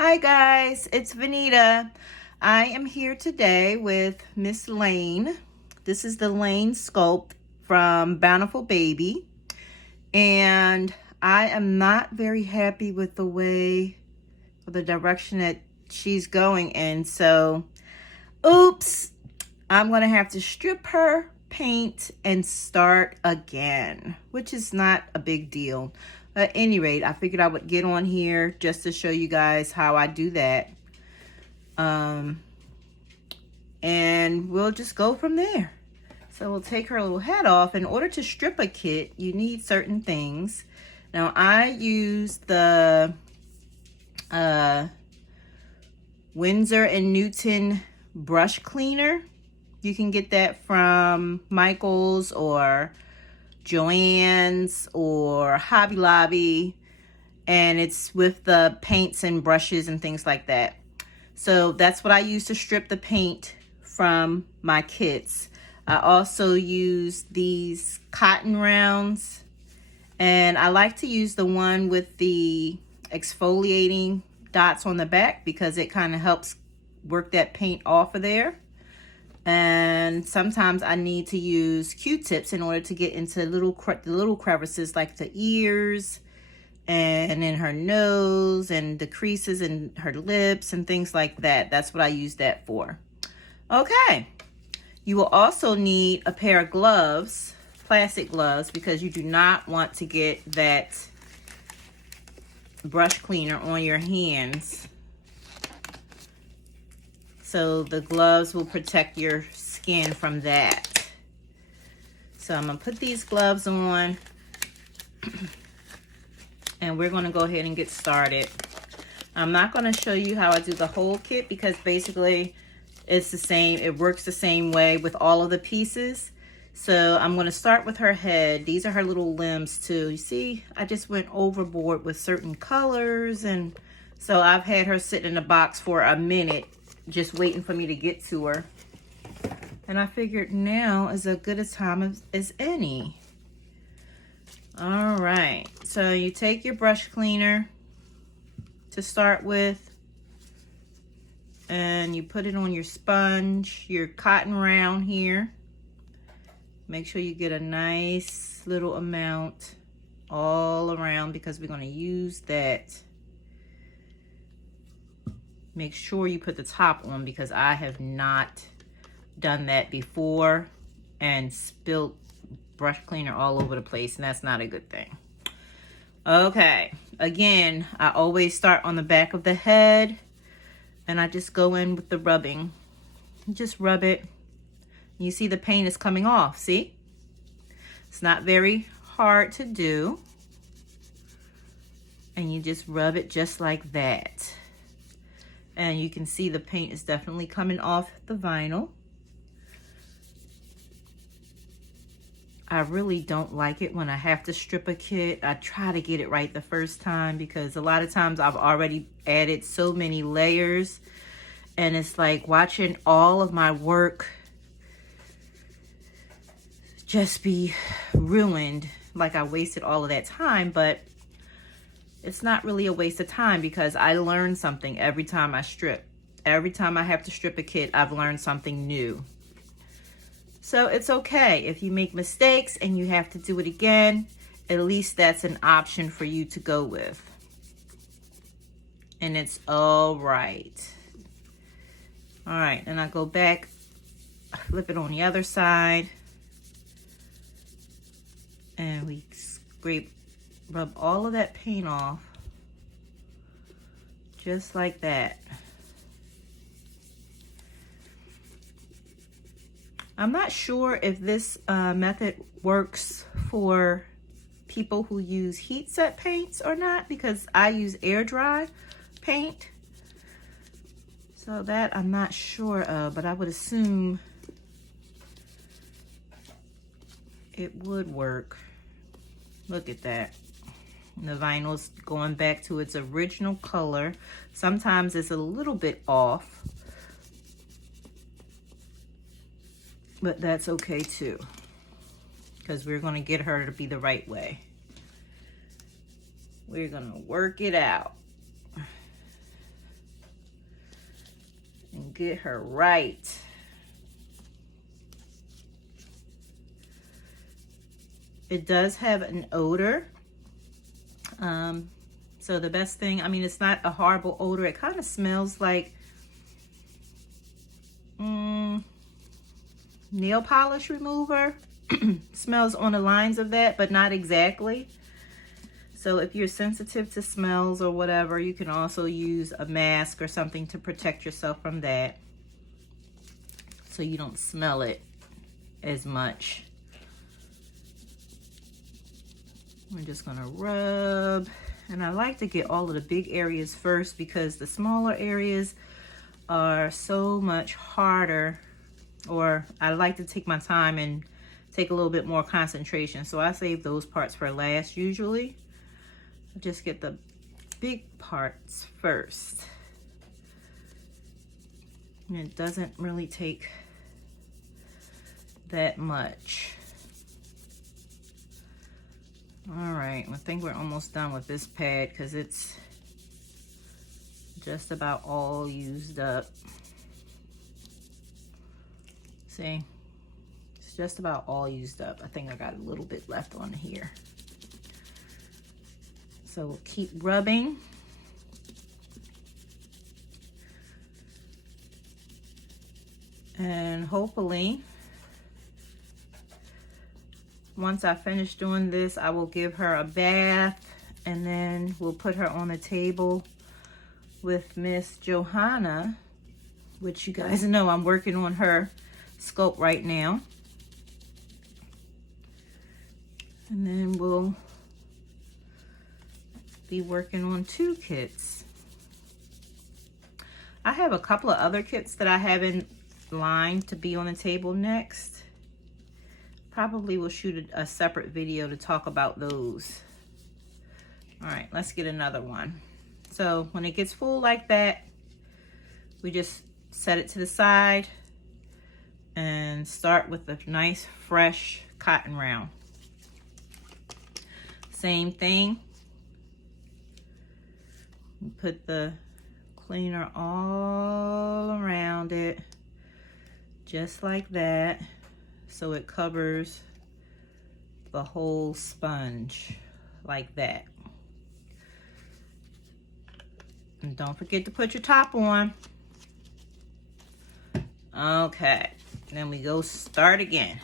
Hi guys, it's Vanita. I am here today with Miss Lane. This is the Lane sculpt from Bountiful Baby. And I am not very happy with the way or the direction that she's going in. So, oops, I'm going to have to strip her paint and start again, which is not a big deal. At any rate, I figured I would get on here just to show you guys how I do that. And we'll just go from there. So we'll take her little head off. In order to strip a kit, you need certain things. Now I use the Windsor Newton brush cleaner. You can get that from Michael's or Joann's or Hobby Lobby, and it's with the paints and brushes and things like that. So that's what I use to strip the paint from my kits. I also use these cotton rounds, and I like to use the one with the exfoliating dots on the back because it kind of helps work that paint off of there. And sometimes I need to use Q-tips in order to get into the little crevices like the ears and in her nose and the creases in her lips and things like that. That's what I use that for. Okay. You will also need a pair of gloves, plastic gloves, because you do not want to get that brush cleaner on your hands. So the gloves will protect your skin from that. So I'm gonna put these gloves on and we're gonna go ahead and get started. I'm not gonna show you how I do the whole kit because basically it's the same, it works the same way with all of the pieces. So I'm gonna start with her head. These are her little limbs too. You see, I just went overboard with certain colors, and so I've had her sit in the box for a minute just waiting for me to get to her. And I figured now is as good a time as any. All right, so you take your brush cleaner to start with, and you put it on your sponge, your cotton round here. Make sure you get a nice little amount all around because we're going to use that. Make sure you put the top on because I have not done that before and spilled brush cleaner all over the place, and that's not a good thing. Okay, again, I always start on the back of the head and I just go in with the rubbing. Just rub it. You see the paint is coming off, see? It's not very hard to do. And you just rub it just like that. And you can see the paint is definitely coming off the vinyl. I really don't like it when I have to strip a kit. I try to get it right the first time because a lot of times I've already added so many layers and it's like watching all of my work just be ruined, like I wasted all of that time. But it's not really a waste of time because I learn something every time I strip. Every time I have to strip a kit, I've learned something new. So it's okay if you make mistakes and you have to do it again. At least that's an option for you to go with. And it's all right. All right, and I go back, flip it on the other side. And we rub all of that paint off. Just like that. I'm not sure if this method works for people who use heat set paints or not because I use air dry paint. So that I'm not sure of, but I would assume it would work. Look at that. The vinyl's going back to its original color. Sometimes it's a little bit off, but that's okay too, because we're going to get her to be the right way. We're going to work it out. and get her right. It does have an odor. So the best thing, I mean, it's not a horrible odor. It kind of smells like nail polish remover. Smells on the lines of that, but not exactly. So if you're sensitive to smells or whatever, you can also use a mask or something to protect yourself from that, so you don't smell it as much. I'm just gonna rub, and I like to get all of the big areas first because the smaller areas are so much harder, or I like to take my time and take a little bit more concentration. So I save those parts for last usually. I just get the big parts first. And it doesn't really take that much. All right, I think we're almost done with this pad because it's just about all used up. See, it's just about all used up. I think I got a little bit left on here. So we'll keep rubbing. And hopefully, once I finish doing this, I will give her a bath, and then we'll put her on a table with Miss Johanna, which you guys know I'm working on her sculpt right now. And then we'll be working on 2 kits. I have a couple of other kits that I have in line to be on the table next. Probably will shoot a separate video to talk about those. All right, let's get another one. So when it gets full like that, we just set it to the side and start with a nice fresh cotton round. Same thing. Put the cleaner all around it, just like that, so it covers the whole sponge like that. And don't forget to put your top on. Okay, then we go start again.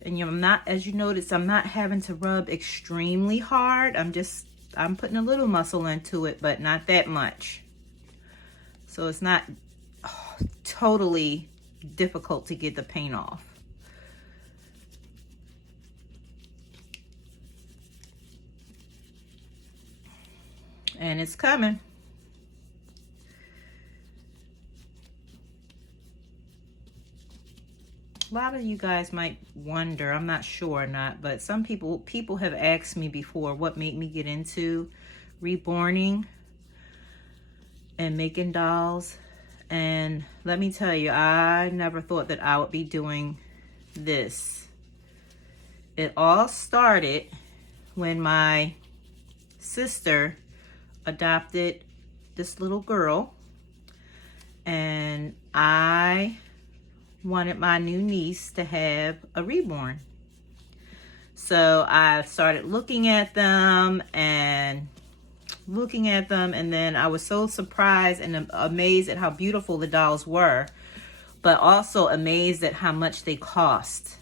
And I'm not, as you notice, I'm not having to rub extremely hard. I'm putting a little muscle into it, but not that much. So it's not totally difficult to get the paint off. And it's coming. A lot of you guys might wonder, I'm not sure or not, but some people have asked me before what made me get into reborning and making dolls. And let me tell you, I never thought that I would be doing this. It all started when my sister adopted this little girl, and I wanted my new niece to have a reborn. So I started looking at them, and then I was so surprised and amazed at how beautiful the dolls were, but also amazed at how much they cost.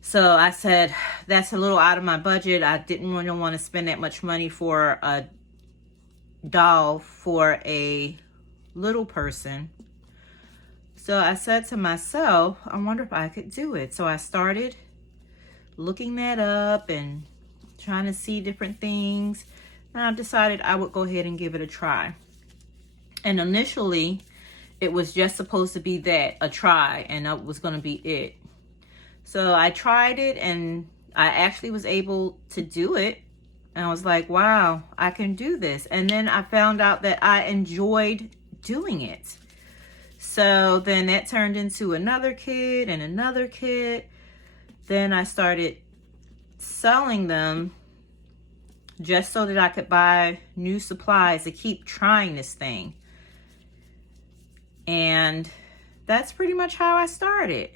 So I said, that's a little out of my budget. I didn't really want to spend that much money for a doll for a little person. So I said to myself, I wonder if I could do it. So I started looking that up and trying to see different things. And I decided I would go ahead and give it a try. And initially, it was just supposed to be that, a try, and that was going to be it. So I tried it, and I actually was able to do it. And I was like, wow, I can do this. And then I found out that I enjoyed doing it. So then that turned into another kit and another kit. Then I started selling them just so that I could buy new supplies to keep trying this thing. And that's pretty much how I started.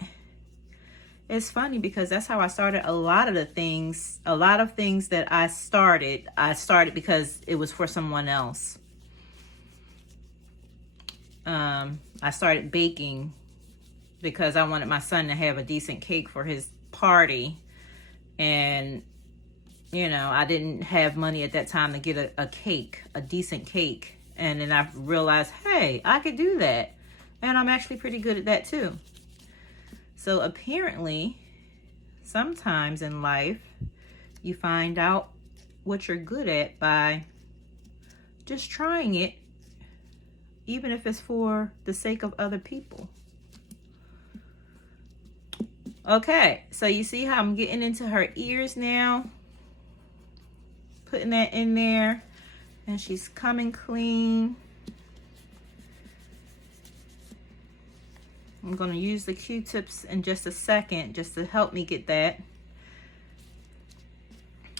It's funny because that's how I started a lot of the things. A lot of things that I started because it was for someone else. I started baking because I wanted my son to have a decent cake for his party. And, you know, I didn't have money at that time to get a cake, a decent cake. And then I realized, hey, I could do that. And I'm actually pretty good at that too. So apparently, sometimes in life, you find out what you're good at by just trying it, even if it's for the sake of other people. Okay, so you see how I'm getting into her ears now? Putting that in there, and she's coming clean. I'm going to use the Q-tips in just a second just to help me get that.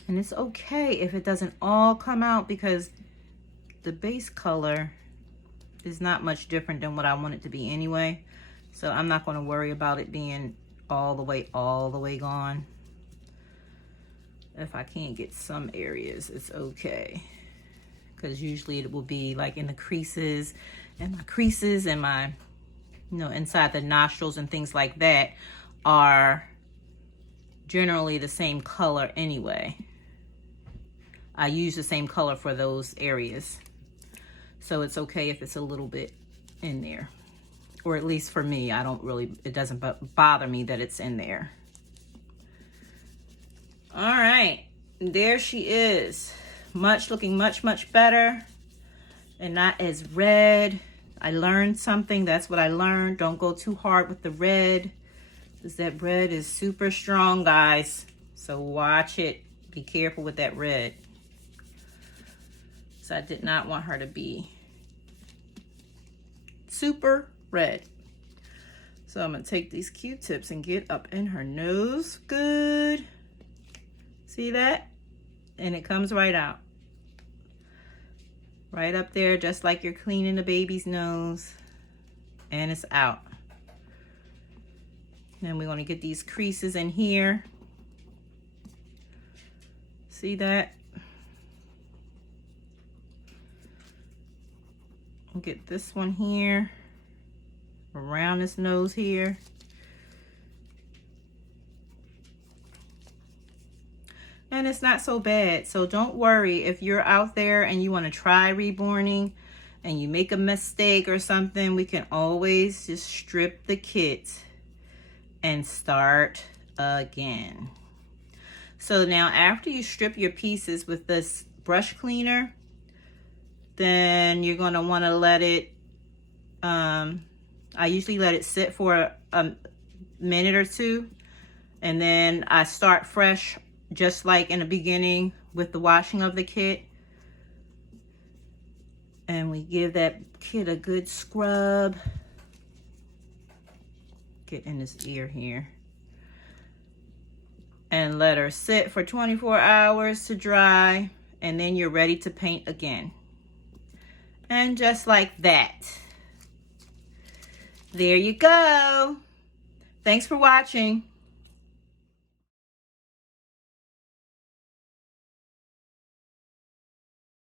And it's okay if it doesn't all come out because the base color is not much different than what I want it to be anyway. So I'm not going to worry about it being all the way gone. If I can't get some areas, it's okay. Because usually it will be like in the creases and my you know, inside the nostrils and things like that are generally the same color anyway. I use the same color for those areas. So it's okay if it's a little bit in there. Or at least for me, it doesn't bother me that it's in there. All right, there she is. Looking much better and not as red. I learned something. That's what I learned. Don't go too hard with the red, because that red is super strong, guys. So watch it. Be careful with that red. So I did not want her to be super red. So I'm going to take these Q-tips and get up in her nose. Good. See that? And it comes right out. Right up there, just like you're cleaning the baby's nose. And it's out. Then we're going to get these creases in here. See that? We'll get this one here. Around his nose here. And it's not so bad. So don't worry if you're out there and you want to try reborning and you make a mistake or something, we can always just strip the kit and start again. So now after you strip your pieces with this brush cleaner, then you're going to want to let it, I usually let it sit for a minute or two, and then I start fresh just like in the beginning with the washing of the kit. And we give that kit a good scrub. Get in this ear here. And let her sit for 24 hours to dry. And then you're ready to paint again. And just like that. There you go. Thanks for watching.